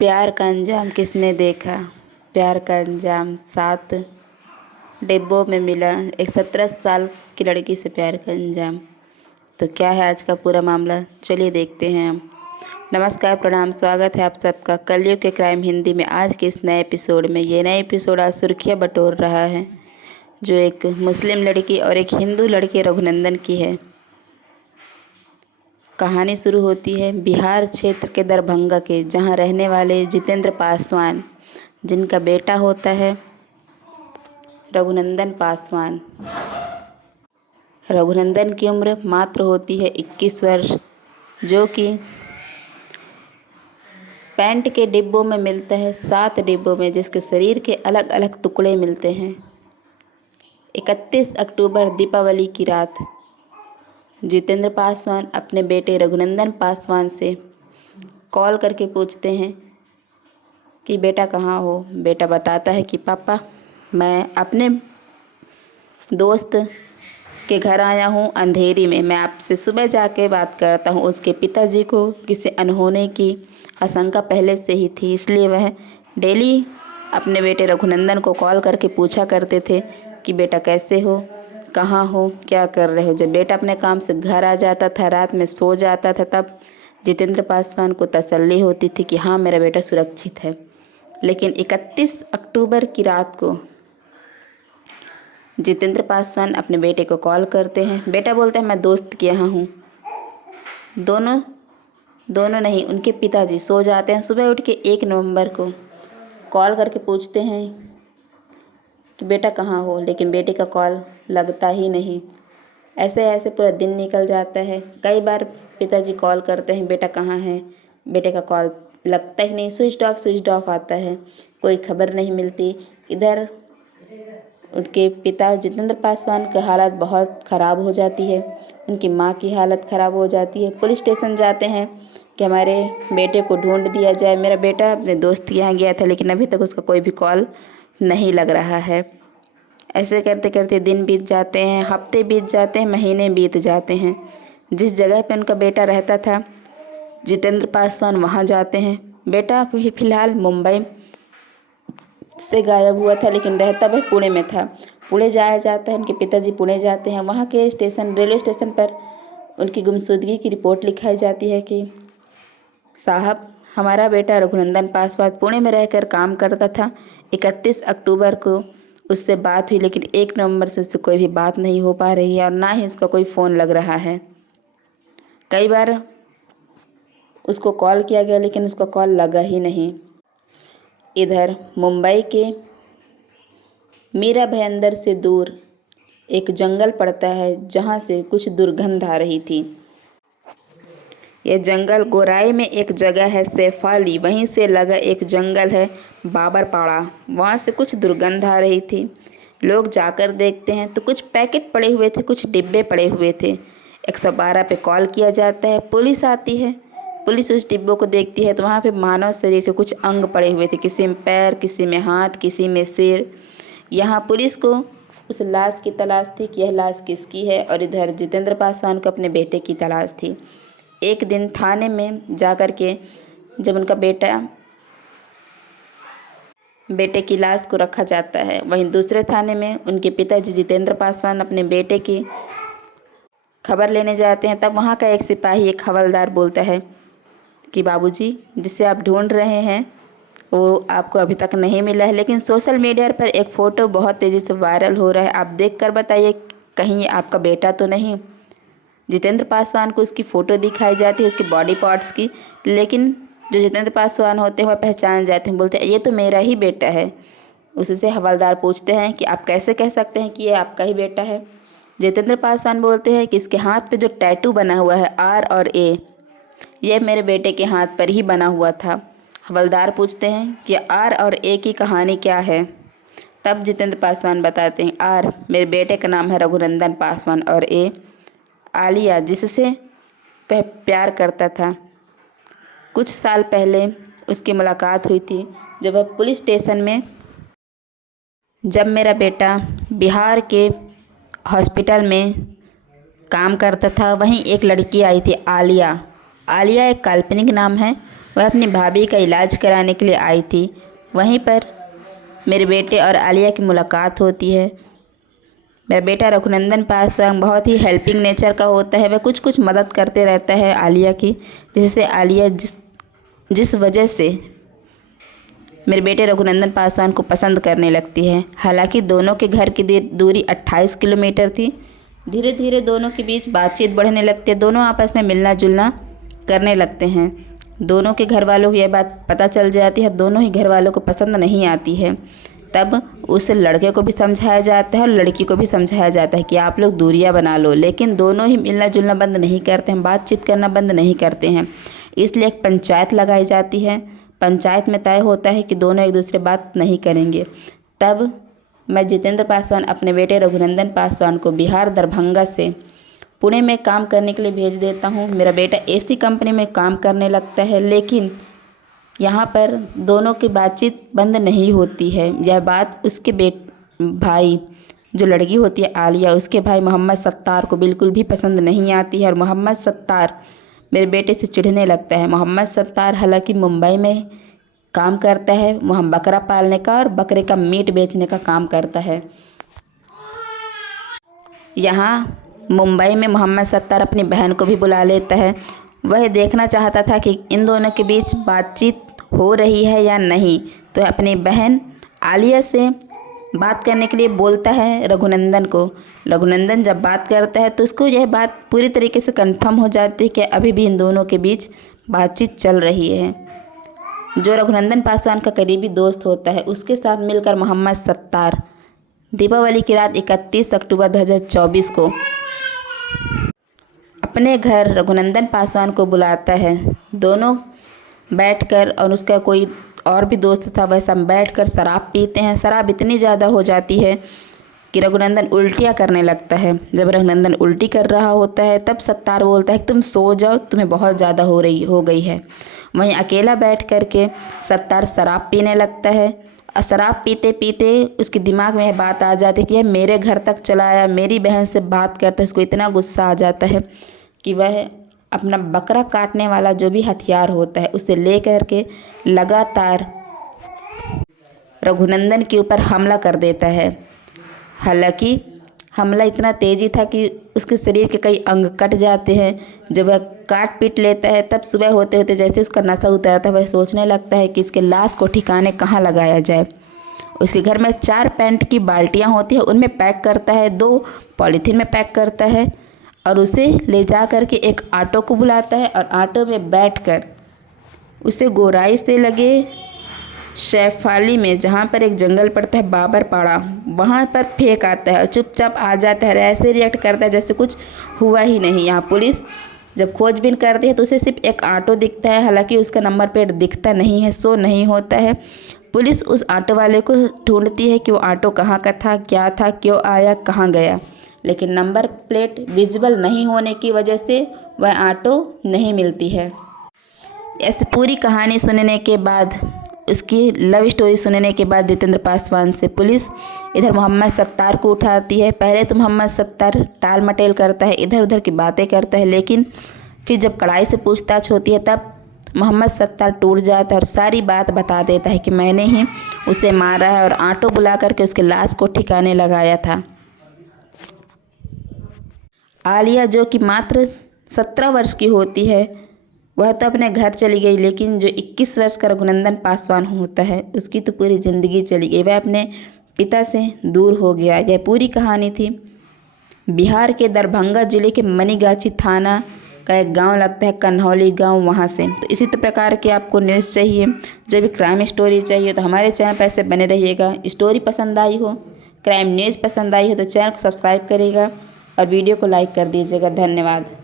प्यार का अंजाम किसने देखा। प्यार का अंजाम 7 डिब्बों में मिला एक 17 साल की लड़की से प्यार का अंजाम। तो क्या है आज का पूरा मामला, चलिए देखते हैं हम। नमस्कार, प्रणाम, स्वागत है आप सबका कलयुग के क्राइम हिंदी में। आज के इस नए एपिसोड में ये नया एपिसोड आज सुर्खियाँ बटोर रहा है, जो एक मुस्लिम लड़की और एक हिंदू लड़के रघुनंदन की है। कहानी शुरू होती है बिहार क्षेत्र के दरभंगा के, जहां रहने वाले जितेंद्र पासवान, जिनका बेटा होता है रघुनंदन पासवान। रघुनंदन की उम्र मात्र होती है 21 वर्ष, जो कि पैंट के डिब्बों में मिलता है 7 डिब्बों में, जिसके शरीर के अलग अलग टुकड़े मिलते हैं। 31 अक्टूबर दीपावली की रात जितेंद्र पासवान अपने बेटे रघुनंदन पासवान से कॉल करके पूछते हैं कि बेटा कहाँ हो। बेटा बताता है कि पापा, मैं अपने दोस्त के घर आया हूँ अंधेरी में। मैं आपसे सुबह जाके बात करता हूँ। उसके पिताजी को किसी अनहोनी की आशंका पहले से ही थी, इसलिए वह डेली अपने बेटे रघुनंदन को कॉल करके पूछा करते थे कि बेटा कैसे हो, कहाँ हो, क्या कर रहे हो। जब बेटा अपने काम से घर आ जाता था, रात में सो जाता था, तब जितेंद्र पासवान को तसल्ली होती थी कि हाँ, मेरा बेटा सुरक्षित है। लेकिन 31 अक्टूबर की रात को जितेंद्र पासवान अपने बेटे को कॉल करते हैं। बेटा बोलता है मैं दोस्त के यहाँ हूँ। दोनों नहीं, उनके पिताजी सो जाते हैं। सुबह उठ के 1 नवंबर को कॉल करके पूछते हैं कि बेटा कहाँ हो, लेकिन बेटे का कॉल लगता ही नहीं। ऐसे ऐसे पूरा दिन निकल जाता है। कई बार पिताजी कॉल करते हैं बेटा कहाँ है, बेटे का कॉल लगता ही नहीं, स्विच ऑफ आता है, कोई खबर नहीं मिलती। इधर उनके पिता जितेंद्र पासवान की हालत बहुत ख़राब हो जाती है, उनकी माँ की हालत ख़राब हो जाती है। पुलिस स्टेशन जाते हैं कि हमारे बेटे को ढूंढ दिया जाए। मेरा बेटा अपने दोस्त के यहाँ गया था, लेकिन अभी तक उसका कोई भी कॉल नहीं लग रहा है। ऐसे करते करते दिन बीत जाते हैं, हफ्ते बीत जाते हैं, महीने बीत जाते हैं। जिस जगह पे उनका बेटा रहता था जितेंद्र पासवान, वहाँ जाते हैं। बेटा फिलहाल मुंबई से गायब हुआ था, लेकिन रहता वह पुणे में था। पुणे जाया जाता है, उनके पिताजी पुणे जाते हैं। वहाँ के रेलवे स्टेशन पर उनकी गुमशुदगी की रिपोर्ट लिखाई जाती है कि साहब, हमारा बेटा रघुनंदन पासवान पुणे में रहकर काम करता था। 31 अक्टूबर को उससे बात हुई, लेकिन 1 नवंबर से उससे कोई भी बात नहीं हो पा रही है और ना ही उसका कोई फ़ोन लग रहा है। कई बार उसको कॉल किया गया, लेकिन उसका कॉल लगा ही नहीं। इधर मुंबई के मीरा भयंदर से दूर एक जंगल पड़ता है, जहाँ से कुछ दुर्गंध आ रही थी। यह जंगल गोराई में एक जगह है सैफाली, वहीं से लगा एक जंगल है बाबरपाड़ा, वहाँ से कुछ दुर्गंध आ रही थी। लोग जाकर देखते हैं तो कुछ पैकेट पड़े हुए थे, कुछ डिब्बे पड़े हुए थे। 112 पे कॉल किया जाता है, पुलिस आती है। पुलिस उस डिब्बों को देखती है तो वहाँ पे मानव शरीर के कुछ अंग पड़े हुए थे, किसी में पैर, किसी में हाथ, किसी में सिर। यहाँ पुलिस को उस लाश की तलाश थी कि यह लाश किसकी है, और इधर जितेंद्र पासवान को अपने बेटे की तलाश थी। एक दिन थाने में जाकर के जब उनका बेटे की लाश को रखा जाता है, वहीं दूसरे थाने में उनके पिताजी जितेंद्र पासवान अपने बेटे की खबर लेने जाते हैं। तब वहाँ का एक सिपाही, एक हवलदार बोलता है कि बाबूजी, जिसे आप ढूंढ रहे हैं वो आपको अभी तक नहीं मिला है, लेकिन सोशल मीडिया पर एक फ़ोटो बहुत तेज़ी से वायरल हो रहा है, आप देख कर बताइए कहीं ये आपका बेटा तो नहीं। जितेंद्र पासवान को उसकी फ़ोटो दिखाई जाती है, उसके बॉडी पार्ट्स की, लेकिन जो जितेंद्र पासवान होते हैं वह पहचान जाते हैं, बोलते हैं ये तो मेरा ही बेटा है। उससे हवलदार पूछते हैं कि आप कैसे कह सकते हैं कि ये आपका ही बेटा है। जितेंद्र पासवान बोलते हैं कि इसके हाथ पे जो टैटू बना हुआ है R और A, ये मेरे बेटे के हाथ पर ही बना हुआ था। हवलदार पूछते हैं कि R और A की कहानी क्या है। तब जितेंद्र पासवान बताते हैं R मेरे बेटे का नाम है रघुनंदन पासवान, और A आलिया, जिससे वह प्यार करता था। कुछ साल पहले उसकी मुलाकात हुई थी जब वह पुलिस स्टेशन में, जब मेरा बेटा बिहार के हॉस्पिटल में काम करता था, वहीं एक लड़की आई थी आलिया। आलिया एक काल्पनिक नाम है, वह अपनी भाभी का इलाज कराने के लिए आई थी। वहीं पर मेरे बेटे और आलिया की मुलाकात होती है। मेरा बेटा रघुनंदन पासवान बहुत ही हेल्पिंग नेचर का होता है। वह कुछ कुछ मदद करते रहता है आलिया की, जिससे आलिया जिस वजह से मेरे बेटे रघुनंदन पासवान को पसंद करने लगती है। हालांकि दोनों के घर की दूरी 28 किलोमीटर थी। धीरे धीरे दोनों के बीच बातचीत बढ़ने लगती है। दोनों आपस में मिलना जुलना करने लगते हैं। दोनों के घर वालों को यह बात पता चल जाती है। दोनों ही घर वालों को पसंद नहीं आती है। तब उस लड़के को भी समझाया जाता है और लड़की को भी समझाया जाता है कि आप लोग दूरियां बना लो, लेकिन दोनों ही मिलना जुलना बंद नहीं करते हैं, बातचीत करना बंद नहीं करते हैं। इसलिए एक पंचायत लगाई जाती है। पंचायत में तय होता है कि दोनों एक दूसरे बात नहीं करेंगे। तब मैं जितेंद्र पासवान अपने बेटे रघुनंदन पासवान को बिहार दरभंगा से पुणे में काम करने के लिए भेज देता हूँ। मेरा बेटा एसी कंपनी में काम करने लगता है, लेकिन यहाँ पर दोनों की बातचीत बंद नहीं होती है। यह बात उसके भाई, जो लड़की होती है आलिया, उसके भाई मोहम्मद सत्तार को बिल्कुल भी पसंद नहीं आती है और मोहम्मद सत्तार मेरे बेटे से चिढ़ने लगता है। मोहम्मद सत्तार हालांकि मुंबई में काम करता है। वहाँ बकरा पालने का और बकरे का मीट बेचने का काम करता है। यहाँ मुंबई में मोहम्मद सत्तार अपनी बहन को भी बुला लेता है। वह देखना चाहता था कि इन दोनों के बीच बातचीत हो रही है या नहीं, तो अपनी बहन आलिया से बात करने के लिए बोलता है रघुनंदन को। रघुनंदन जब बात करता है तो उसको यह बात पूरी तरीके से कंफर्म हो जाती है कि अभी भी इन दोनों के बीच बातचीत चल रही है। जो रघुनंदन पासवान का करीबी दोस्त होता है, उसके साथ मिलकर मोहम्मद सत्तार दीपावली की रात 31 अक्टूबर 2024 को अपने घर रघुनंदन पासवान को बुलाता है। दोनों बैठकर, और उसका कोई और भी दोस्त था, वह सब बैठकर शराब पीते हैं। शराब इतनी ज़्यादा हो जाती है कि रघुनंदन उल्टियाँ करने लगता है। जब रघुनंदन उल्टी कर रहा होता है तब सत्तार बोलता है कि तुम सो जाओ, तुम्हें बहुत ज़्यादा हो गई है। वहीं अकेला बैठ कर के सत्तार शराब पीने लगता है और शराब पीते पीते उसके दिमाग में यह बात आ जाती है कि यह मेरे घर तक चला आया, मेरी बहन से बात करता है। उसको इतना गुस्सा आ जाता है कि वह अपना बकरा काटने वाला जो भी हथियार होता है उसे ले कर के लगातार रघुनंदन के ऊपर हमला कर देता है। हालांकि हमला इतना तेज़ी था कि उसके शरीर के कई अंग कट जाते हैं। जब वह काट पीट लेता है तब सुबह होते होते जैसे उसका नशा उतरता है, वह सोचने लगता है कि इसके लाश को ठिकाने कहाँ लगाया जाए। उसके घर में 4 पेंट की बाल्टियाँ होती हैं, उनमें पैक करता है, 2 पॉलीथीन में पैक करता है और उसे ले जा कर के एक ऑटो को बुलाता है और ऑटो में बैठकर उसे गोराई से लगे शैफाली में, जहाँ पर एक जंगल पड़ता है बाबरपाड़ा, वहाँ पर फेंक आता है और चुपचाप आ जाता है। ऐसे रिएक्ट करता है जैसे कुछ हुआ ही नहीं। यहाँ पुलिस जब खोजबीन करती है तो उसे सिर्फ एक ऑटो दिखता है। हालांकि उसका नंबर प्लेट दिखता नहीं है, शो नहीं होता है। पुलिस उस ऑटो वाले को ढूंढती है कि वो ऑटो कहाँ का था, क्या था, क्यों आया, कहाँ गया, लेकिन नंबर प्लेट विजिबल नहीं होने की वजह से वह ऑटो नहीं मिलती है। ऐसी पूरी कहानी सुनने के बाद, उसकी लव स्टोरी सुनने के बाद जितेंद्र पासवान से पुलिस इधर मोहम्मद सत्तार को उठाती है। पहले तो मोहम्मद सत्तार टाल मटेल करता है, इधर उधर की बातें करता है, लेकिन फिर जब कड़ाई से पूछताछ होती है तब मोहम्मद सत्तार टूट जाता है और सारी बात बता देता है कि मैंने ही उसे मारा है और ऑटो बुला करके उसके लाश को ठिकाने लगाया था। आलिया जो कि मात्र 17 वर्ष की होती है, वह तो अपने घर चली गई, लेकिन जो 21 वर्ष का रघुनंदन पासवान होता है उसकी तो पूरी ज़िंदगी चली गई। वह अपने पिता से दूर हो गया। यह पूरी कहानी थी। बिहार के दरभंगा जिले के मनीगाछी थाना का एक गांव लगता है कन्हौली गांव, वहां से। तो इसी प्रकार के आपको न्यूज़ चाहिए, जो भी क्राइम स्टोरी चाहिए, तो हमारे चैनल पर ऐसे बने रहिएगा। स्टोरी पसंद आई हो, क्राइम न्यूज़ पसंद आई हो तो चैनल को सब्सक्राइब करिएगा और वीडियो को लाइक कर दीजिएगा। धन्यवाद।